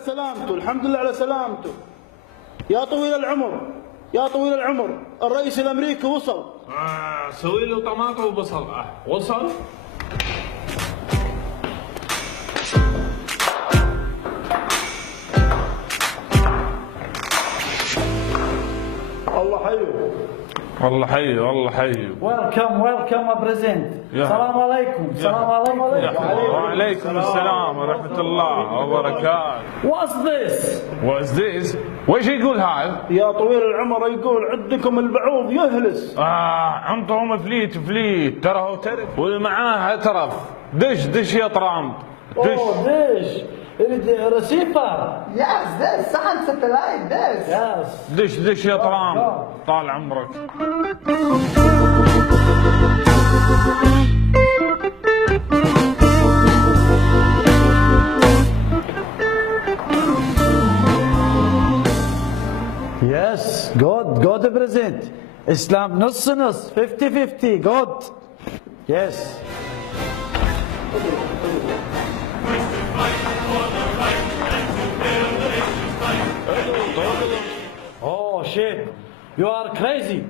على سلامته، الحمد لله على سلامته. يا طويل العمر، يا طويل العمر، الرئيس الامريكي وصل. سوي له طماطم وبصل. وصل؟ الله حيو. والله حي والله حي. ويلكم بريزنت. السلام عليكم. السلام عليكم. وعليكم السلام ورحمة الله وبركاته. What's this? What's this? وش يقول هذا؟ يا طويل العمر يقول عندكم البعوض يهلس. عندهم فليت ترى هو ترف واللي معاه ترف. دش يا طرامب. دش. دش. ريسيفر. Yes, this صحن ستلايت this. Yes. دش يا طرامب. طال عمرك. Yes. God present. Islam نص 50-50. God. Yes. Oh shit. You are crazy.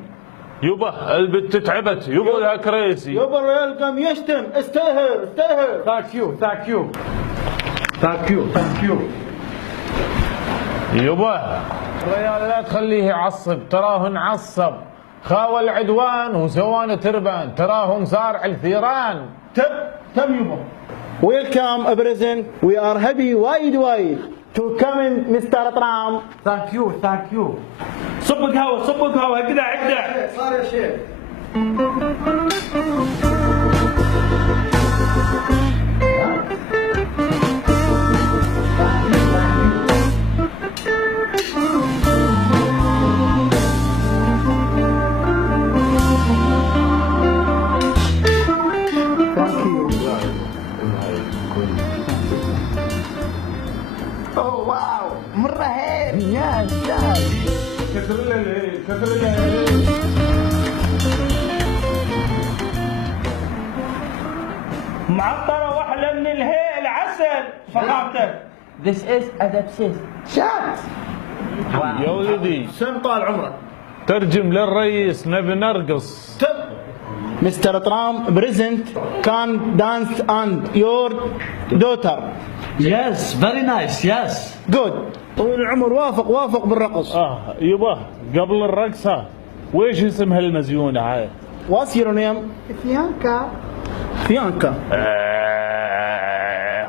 يبا البت تعبت يبا لها كريسي. يابا الرجال قام يشتم. استاهل. Thank you. يبا الرجال لا تخليه يعصب تراه نعصب. خاوى العدوان وسوانا تربان تراه صار الثيران. تم يابا. Welcome President. We are happy وايد to come in Mr. Trump. Thank you. صب قهوة اقدع. صار يا شيخ. Oh wow. مرة هير. Yes. كثر الليل. معطرة واحلى من الهيل عسل فخامتك. This is adaptation. Shut. يا ولدي سم طال عمرك. ترجم للرئيس نبي نرقص. Mr. Trump, President can dance and your daughter. Yes. Very nice. Yes. Good. طويل العمر وافق بالرقص. يبا قبل الرقصة ويش اسم هالمزيونة هاي؟ What's your name? فيانكا.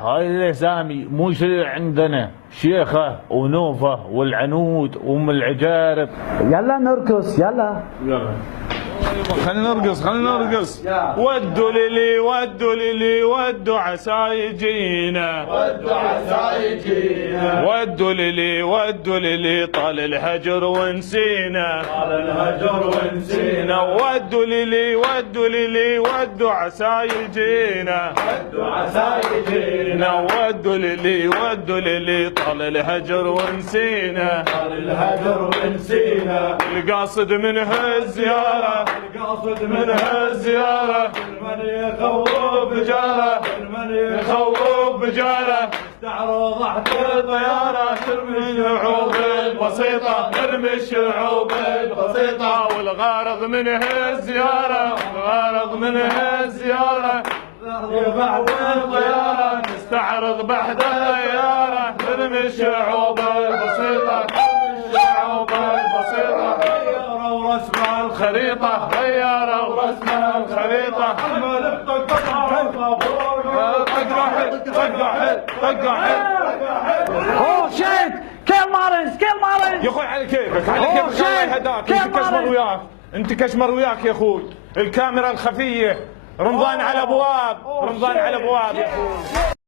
هاي الاسامي مو شيء عندنا. شيخة ونوفة والعنود وام العجارب. يلا نرقص. يلا. خلينا نرقص. ودوا للي ودوا عسى يجينا. ودوا للي طال الهجر ونسينا. ودوا للي ودوا عسى يجينا. ودوا للي طال الهجر ونسينا. القاصد منها الزيارة. من يخوف بجاره تعرض تحت الطيارة ترمي الشعوب البسيطة والغرض منها الزيارة بعد الطيارة نستعرض بعد الطيارة ترمي الشعوب البسيطة ورسم الخريطة غيروا حمل طق Oh shit. Kill Marins. يا اخوي على كيفك الله يهداك. انت كشمر وياك يا اخوي. الكاميرا الخفية رمضان على ابواب يا اخوي.